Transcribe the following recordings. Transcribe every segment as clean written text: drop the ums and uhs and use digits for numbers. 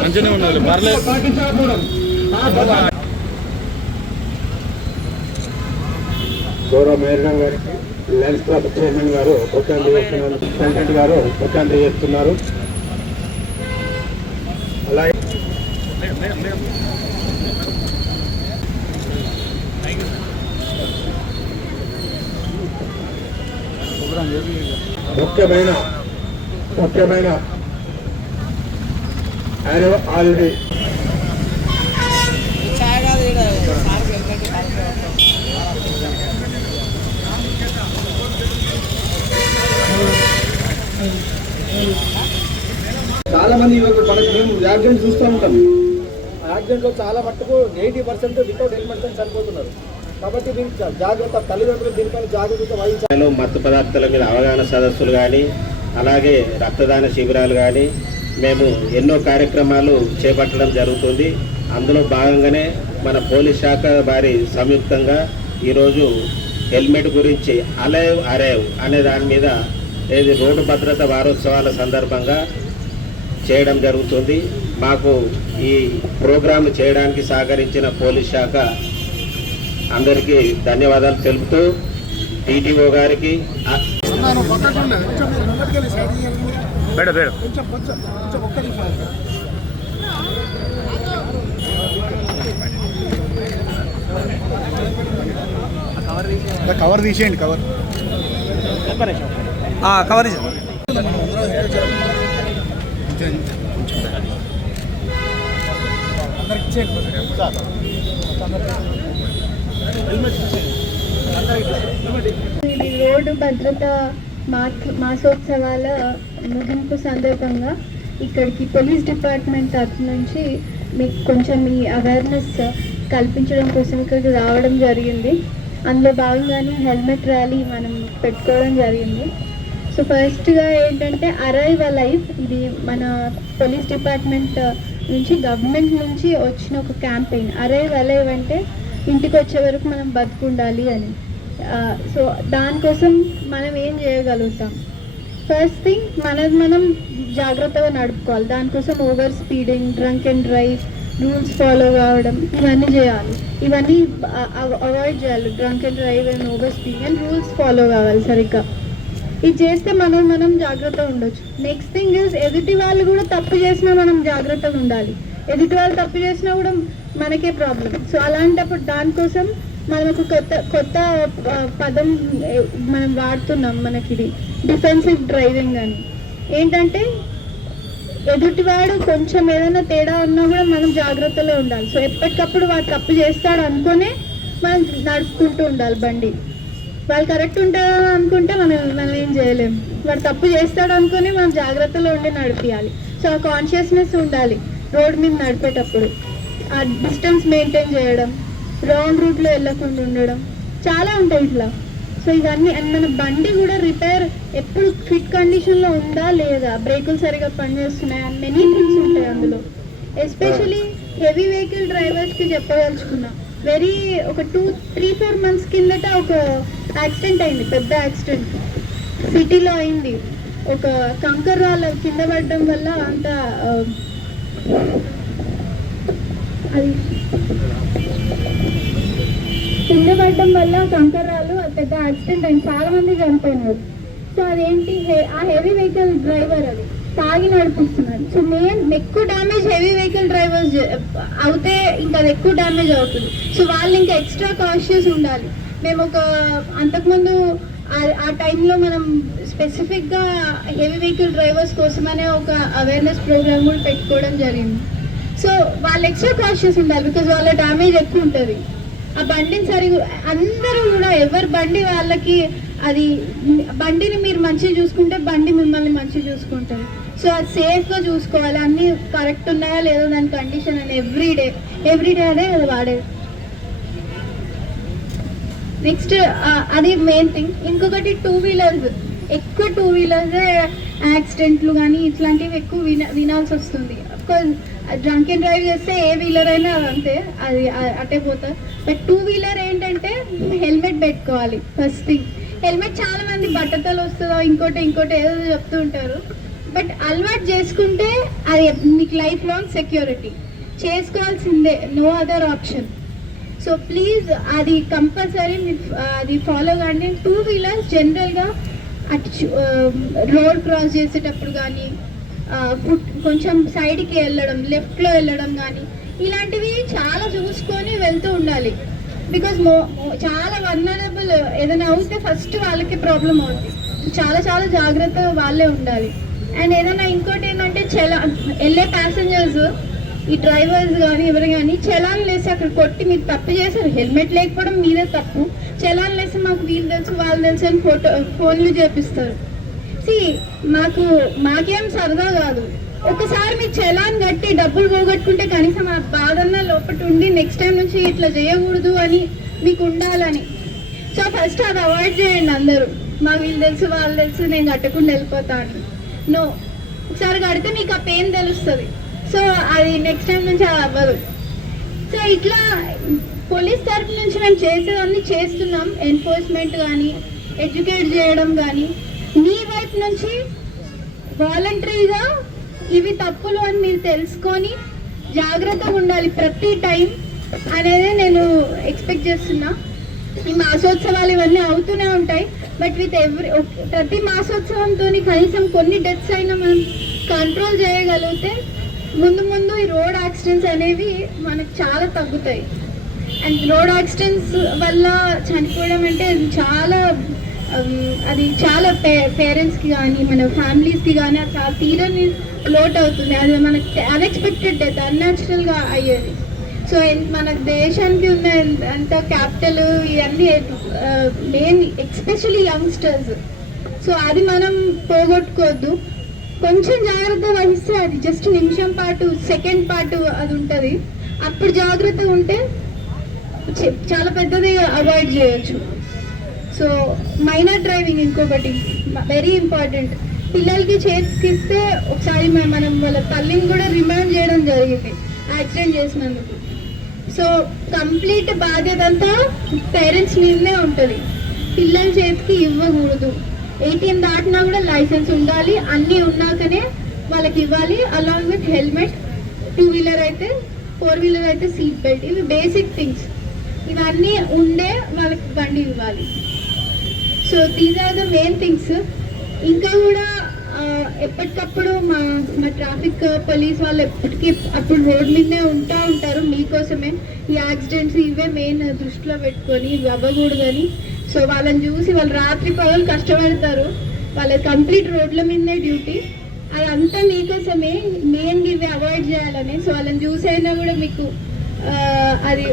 మంచిగానే ఉన్నది పర్లేదు. గౌరవ మేయర్ గారికి లయన్స్ క్లబ్ చైర్మన్ గారు ప్రశాంత్ చేస్తున్నారు, ప్రెసిడెంట్ గారు ప్రశాంత్ చేస్తున్నారు. అలాగే ముఖ్యమైన ఆయన ఆల్రెడీ చాలా మంది మనకి మేము యాక్సిడెంట్ చూస్తూ ఉంటాం. యాక్సిడెంట్లో చాలా మట్టుకు 80% వితౌట్ హెల్మెట్తో చనిపోతున్నారు. కాబట్టి దీనికి జాగ్రత్త, తల్లిదండ్రులు దీనిపైన జాగ్రత్త వహించాలి. మత్తు పదార్థాల మీద అవగాహన సదస్సులు కానీ, అలాగే రక్తదాన శిబిరాలు కానీ మేము ఎన్నో కార్యక్రమాలు చేపట్టడం జరుగుతుంది. అందులో భాగంగానే మన పోలీస్ శాఖ వారి సంయుక్తంగా ఈరోజు హెల్మెట్ గురించి అలైవ్ అరైవ్ అనే దాని మీద రోడ్డు భద్రత వారోత్సవాల సందర్భంగా చేయడం జరుగుతుంది. మాకు ఈ ప్రోగ్రాం చేయడానికి సహకరించిన పోలీస్ శాఖ అందరికీ ధన్యవాదాలు తెలుపుతూ టీటీఓ గారికి కవర్ తీసేయండి. కవర్ ఇది రోడ్డు భద్రత మాసోత్సవాల ముగింపు సందర్భంగా ఇక్కడికి పోలీస్ డిపార్ట్మెంట్ తరఫు నుంచి మీకు కొంచెం ఈ అవేర్నెస్ కల్పించడం కోసం ఇక్కడికి రావడం జరిగింది. అందులో భాగంగానే హెల్మెట్ ర్యాలీ మనం పెట్టుకోవడం జరిగింది. సో ఫస్ట్గా ఏంటంటే అరైవ్ అలైవ్, ఇది మన పోలీస్ డిపార్ట్మెంట్ నుంచి గవర్నమెంట్ నుంచి వచ్చిన ఒక క్యాంపెయిన్. అరైవ్ అలైవ్ అంటే ఇంటికి వచ్చే వరకు మనం బతుకుండాలి అని. సో దానికోసం మనం ఏం చేయగలుగుతాం? ఫస్ట్ థింగ్ మనం జాగ్రత్తగా నడుపుకోవాలి. దానికోసం over speeding, drunk and drive, rules follow కావడం, ఇవన్నీ చేయాలి. ఇవన్నీ అవాయిడ్ చేయాలి. Drunk and drive and over speeding and rules follow కావాలి సరిగ్గా. ఇది చేస్తే మనం జాగ్రత్తగా ఉండొచ్చు. నెక్స్ట్ థింగ్ ఇస్ ఎదుటి వాళ్ళు కూడా తప్పు చేసినా మనం జాగ్రత్తగా ఉండాలి. ఎదుటి వాళ్ళు తప్పు చేసినా కూడా మనకే ప్రాబ్లం. సో అలాంటప్పుడు దానికోసం మనం ఒక కొత్త పదం మనం వాడుతున్నాం. మనకి ఇది డిఫెన్సివ్ డ్రైవింగ్ అని. ఏంటంటే ఎదుటివాడు కొంచెం ఏదైనా తేడా ఉన్నా కూడా మనం జాగ్రత్తలో ఉండాలి. సో ఎప్పటికప్పుడు వాడు తప్పు చేస్తాడు అనుకునే మనం నడుపుకుంటూ ఉండాలి బండి. వాళ్ళు కరెక్ట్ ఉంటారు అనుకుంటే మనం ఏం చేయలేము. వాడు తప్పు చేస్తాడు అనుకుని మనం జాగ్రత్తలో ఉండి నడిపించాలి. సో ఆ కాన్షియస్నెస్ ఉండాలి రోడ్ మీద నడిపేటప్పుడు. ఆ డిస్టెన్స్ మెయింటైన్ చేయడం, రాంగ్ రూట్లో వెళ్ళకుండా ఉండడం, చాలా ఉంటాయి ఇట్లా. సో ఇవన్నీ అండ్ మన బండి కూడా రిపేర్ ఎప్పుడు ఫిట్ కండిషన్లో ఉందా లేదా, బ్రేకులు సరిగా పనిచేస్తున్నాయి అని మెనీ థింగ్స్ ఉంటాయి అందులో. ఎస్పెషలీ హెవీ వెహికల్ డ్రైవర్స్కి చెప్పదలుచుకున్నా. ఒక 2-3-4 months కిందట ఒక యాక్సిడెంట్ అయింది, పెద్ద యాక్సిడెంట్ సిటీలో అయింది. ఒక కంకర్ రాళ్ళ కింద పడడం వల్ల అంత అది కింద పడడం వల్ల కంకర్ రాళ్ళు పెద్ద యాక్సిడెంట్ అయింది, చాలా మంది చనిపోయినారు. సో అదేంటి, ఆ హెవీ వెహికల్ డ్రైవర్ అది తాగి నడిపిస్తున్నారు. సో ఎక్కువ డ్యామేజ్ హెవీ వెహికల్ డ్రైవర్స్ అవుతే ఇంకా అది ఎక్కువ డ్యామేజ్ అవుతుంది. సో వాళ్ళు ఇంకా ఎక్స్ట్రా కాన్షియస్ ఉండాలి. మేము అంతకుముందు ఆ టైంలో మనం స్పెసిఫిక్గా హెవీ వెహికల్ డ్రైవర్స్ కోసమనే ఒక అవేర్నెస్ ప్రోగ్రామ్ కూడా పెట్టుకోవడం జరిగింది. సో వాళ్ళు ఎక్స్ట్రా కాన్షియస్ ఉండాలి, బికాజ్ వాళ్ళ డ్యామేజ్ ఎక్కువ ఉంటుంది. ఆ బండిని సరిగా అందరూ కూడా ఎవరి బండి వాళ్ళకి, అది బండిని మీరు మంచిగా చూసుకుంటే బండి మిమ్మల్ని మంచిగా చూసుకుంటుంది. సో అది సేఫ్గా చూసుకోవాలి, అన్నీ కరెక్ట్ ఉన్నాయా లేదో దాని కండిషన్ అని ఎవ్రీడే అదే అది వాడేది. నెక్స్ట్ అది మెయిన్ థింగ్. ఇంకొకటి 2-wheelers, ఎక్కువ 2-wheelers యాక్సిడెంట్లు కానీ ఇట్లాంటివి ఎక్కువ వినాల్సి వస్తుంది. అఫ్కోర్స్ డ్రంక్ అండ్ డ్రైవ్ చేస్తే ఏ వీలర్ అయినా అంతే, అది అట్టే పోతారు. బట్ 2 వీలర్ ఏంటంటే హెల్మెట్ పెట్టుకోవాలి ఫస్ట్ థింగ్. హెల్మెట్ చాలా మంది బట్టతలు వస్తుందో ఇంకోటి ఏదో చెప్తూ ఉంటారు. బట్ అలవాటు చేసుకుంటే అది మీకు లైఫ్ లాంగ్ సెక్యూరిటీ, చేసుకోవాల్సిందే, no other option. So please అది కంపల్సరీ మీరు అది ఫాలో కానీ. 2 వీలర్స్ జనరల్గా అటు రోడ్ క్రాస్ చేసేటప్పుడు కానీ కొంచెం సైడ్కి వెళ్ళడం, లెఫ్ట్లో వెళ్ళడం కానీ ఇలాంటివి చాలా చూసుకొని వెళ్తూ ఉండాలి. బికాజ్ చాలా వల్నరబుల్, ఏదైనా అవుతే ఫస్ట్ వాళ్ళకి ప్రాబ్లం అవుతుంది. చాలా జాగ్రత్తగా వాళ్ళే ఉండాలి. అండ్ ఏదైనా ఇంకోటి ఏంటంటే వెళ్ళే ప్యాసింజర్స్, ఈ డ్రైవర్స్ కానీ ఎవరు కానీ చలాన్ లేసి అక్కడ కొట్టి మీరు తప్పు చేశారు, హెల్మెట్ లేకపోవడం మీదే తప్పు, చలాన్ లేసి మాకు వీళ్ళు తెలుసు వాళ్ళు తెలుసు అని ఫోన్లు చేపిస్తారు. మాకేం సరదా కాదు. ఒకసారి మీరు చలాన్ కట్టి డబ్బులు పోగొట్టుకుంటే కనీసం ఆ బాధన్న లోపల ఉండి నెక్స్ట్ టైం నుంచి ఇట్లా చేయకూడదు అని మీకు ఉండాలని. సో ఫస్ట్ అది అవాయిడ్ చేయండి అందరూ. మా వీళ్ళు తెలుసు వాళ్ళు తెలుసు నేను కట్టకుండా వెళ్ళిపోతాను. నో, ఒకసారి కడితే మీకు ఆ పెయిన్ తెలుస్తుంది. సో అది నెక్స్ట్ టైం నుంచి అది అవ్వదు. సో ఇట్లా పోలీస్ తరఫు నుంచి మేము చేసేవన్నీ చేస్తున్నాం. ఎన్ఫోర్స్మెంట్ కానీ, ఎడ్యుకేట్ చేయడం కానీ, మీ వైపు నుంచి వాలంటరీగా ఇవి తప్పులు అని మీరు తెలుసుకొని జాగ్రత్తగా ఉండాలి ప్రతి టైం అనేది నేను ఎక్స్పెక్ట్ చేస్తున్నా. ఈ మాసోత్సవాలు ఇవన్నీ అవుతూనే ఉంటాయి. బట్ విత్ ప్రతి మాసోత్సవంతో కనీసం కొన్ని డెత్స్ అయినా మనం కంట్రోల్ చేయగలిగితే ముందు ఈ రోడ్ యాక్సిడెంట్స్ అనేవి మనకు చాలా తగ్గుతాయి. అండ్ రోడ్ యాక్సిడెంట్స్ వల్ల చనిపోవడం అంటే అది చాలా పేరెంట్స్కి కానీ మన ఫ్యామిలీస్కి కానీ అది చాలా తీరని లోటు అవుతుంది. అది మనకి అన్ఎక్స్పెక్టెడ్ డెత్, అన్యాచురల్గా అయ్యేది. సో మన దేశానికి ఉన్న అంత క్యాపిటల్ ఇవన్నీ మెయిన్ ఎస్పెషలీ యంగ్స్టర్స్. సో అది మనం పోగొట్టుకోవద్దు. కొంచెం జాగ్రత్త వహిస్తే అది జస్ట్ నిమిషం పాటు, సెకండ్ పాటు అది ఉంటుంది. అప్పుడు జాగ్రత్తగా ఉంటే చాలా పెద్దది అవాయిడ్ చేయొచ్చు. సో మైనర్ డ్రైవింగ్ ఇంకొకటి వెరీ ఇంపార్టెంట్. పిల్లలకి చేతికిస్తే ఒకసారి మనం వాళ్ళ తల్లిని కూడా రిమాండ్ చేయడం జరిగింది యాక్సిడెంట్ చేసినందుకు. సో కంప్లీట్ బాధ్యత అంతా పేరెంట్స్ మీదనే ఉంటుంది. పిల్లల చేతికి ఇవ్వకూడదు. 18 దాటినా కూడా లైసెన్స్ ఉండాలి, అన్నీ ఉన్నాకనే వాళ్ళకి ఇవ్వాలి. అలాంగ్ విత్ హెల్మెట్, 2 వీలర్ అయితే 4 వీలర్ అయితే సీట్ బెల్ట్, ఇవి బేసిక్ థింగ్స్. ఇవన్నీ ఉండే వాళ్ళకి బండి ఇవ్వాలి. So these are the main things. ఇంకా కూడా ఎప్పటికప్పుడు మా ట్రాఫిక్ పోలీస్ వాళ్ళు ఎప్పటికీ అప్పుడు రోడ్ మీదనే ఉంటారు మీకోసమే. ఈ యాక్సిడెంట్స్ ఇవే మెయిన్ దృష్టిలో పెట్టుకొని ఇవి అవ్వకూడదని. సో వాళ్ళని చూసి వాళ్ళు రాత్రి పగలు కష్టపడతారు, వాళ్ళ కంప్లీట్ రోడ్ల మీదనే డ్యూటీ. అదంతా మీకోసమే, మెయిన్గా ఇవి అవాయిడ్ చేయాలని. సో వాళ్ళని చూసి అయినా కూడా మీకు అది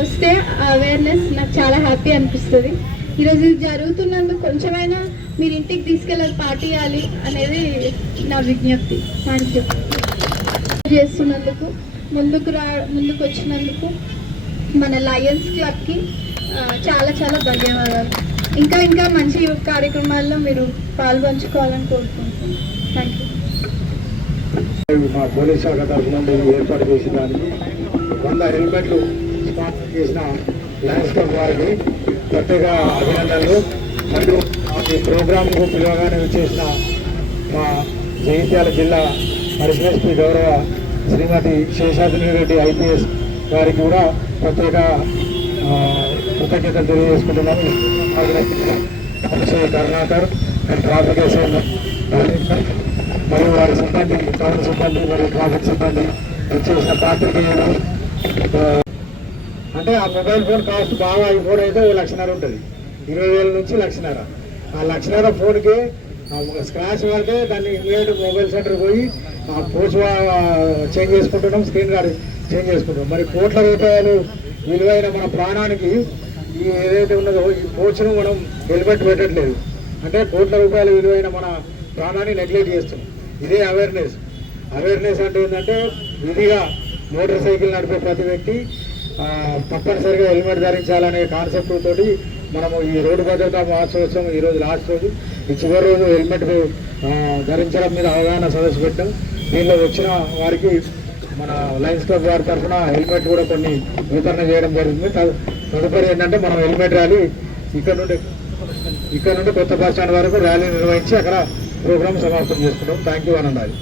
వస్తే అవేర్నెస్ నాకు చాలా హ్యాపీ అనిపిస్తుంది. ఈరోజు ఇది జరుగుతున్నందుకు కొంచెమైనా మీరు ఇంటికి తీసుకెళ్ళాలి, పాటియాలి అనేది నా విజ్ఞప్తి. థ్యాంక్ యూ చేస్తున్నందుకు, ముందుకు వచ్చినందుకు మన లయన్స్ క్లబ్కి చాలా ధన్యవాదాలు. ఇంకా మంచి కార్యక్రమాల్లో మీరు పాల్పంచుకోవాలని కోరుకుంటున్నాను. Thank you. మా పోలీస్ శాఖ తరఫు నుండి ఏర్పాటు చేసిన దానికి 100 హెల్మెట్లు స్పాన్సర్ చేసిన లయన్స్ క్లబ్ వారికి ప్రత్యేక అభినందనలు. మరియు ఈ ప్రోగ్రాంకు పిలవగానే చేసిన మా జగిత్యాల జిల్లా పరిశ్రమ గౌరవ శ్రీమతి శేషాద్రి రెడ్డి IPS గారికి కూడా కృతజ్ఞతలు తెలియజేసుకుంటున్నాము. కరుణాకర్ అండ్ ట్రాఫిక్ ఎస్ఐ మరియు వారి సిబ్బంది, టౌన్ సిబ్బంది మరియు ట్రాఫిక్ సిబ్బంది చేసిన పాత్రికేయులు. అంటే ఆ మొబైల్ ఫోన్ కాస్ట్ బాగా ఐఫోన్ అయితే 1,00,000 ఉంటుంది, 20,000 నుంచి 1,00,000. ఆ 1,00,000 ఫోన్కి స్క్రాచ్ పడితే దాన్ని ఇమీడియట్ మొబైల్ సెంటర్ పోయి ఆ పోచ్ చేంజ్ చేసుకుంటున్నాం, స్క్రీన్ గార్డ్ చేంజ్ చేసుకుంటున్నాం. మరి కోట్ల రూపాయలు విలువైన మన ప్రాణానికి ఈ ఏదైతే ఉన్నదో ఈ పోచ్ను మనం హెల్మెట్ పెట్టట్లేదు. అంటే కోట్ల రూపాయల విలువైన మన ప్రాణాన్ని నెగ్లెక్ట్ చేస్తున్నాం. ఇదే అవేర్నెస్ అంటే ఏంటంటే విధిగా మోటార్ సైకిల్ నడిపే ప్రతి వ్యక్తి తప్పనిసరిగా హెల్మెట్ ధరించాలనే కాన్సెప్ట్ తోటి మనము ఈ రోడ్డు భద్రతా మహోత్సవం ఈరోజు లాస్ట్ రోజు, ఈ చివరి రోజు హెల్మెట్ ధరించడం మీద అవగాహన సదస్సు పెట్టాం. దీనిలో వచ్చిన వారికి మన లయన్స్ క్లబ్ వారి తరఫున హెల్మెట్ కూడా కొన్ని వితరణ చేయడం జరుగుతుంది. తదుపరి ఏంటంటే మనం హెల్మెట్ ర్యాలీ ఇక్కడ నుండి కొత్త బస్ స్టాండ్ వరకు ర్యాలీ నిర్వహించి అక్కడ ప్రోగ్రామ్ సమాప్తం చేసుకుంటాం. థ్యాంక్ యూ అనండి.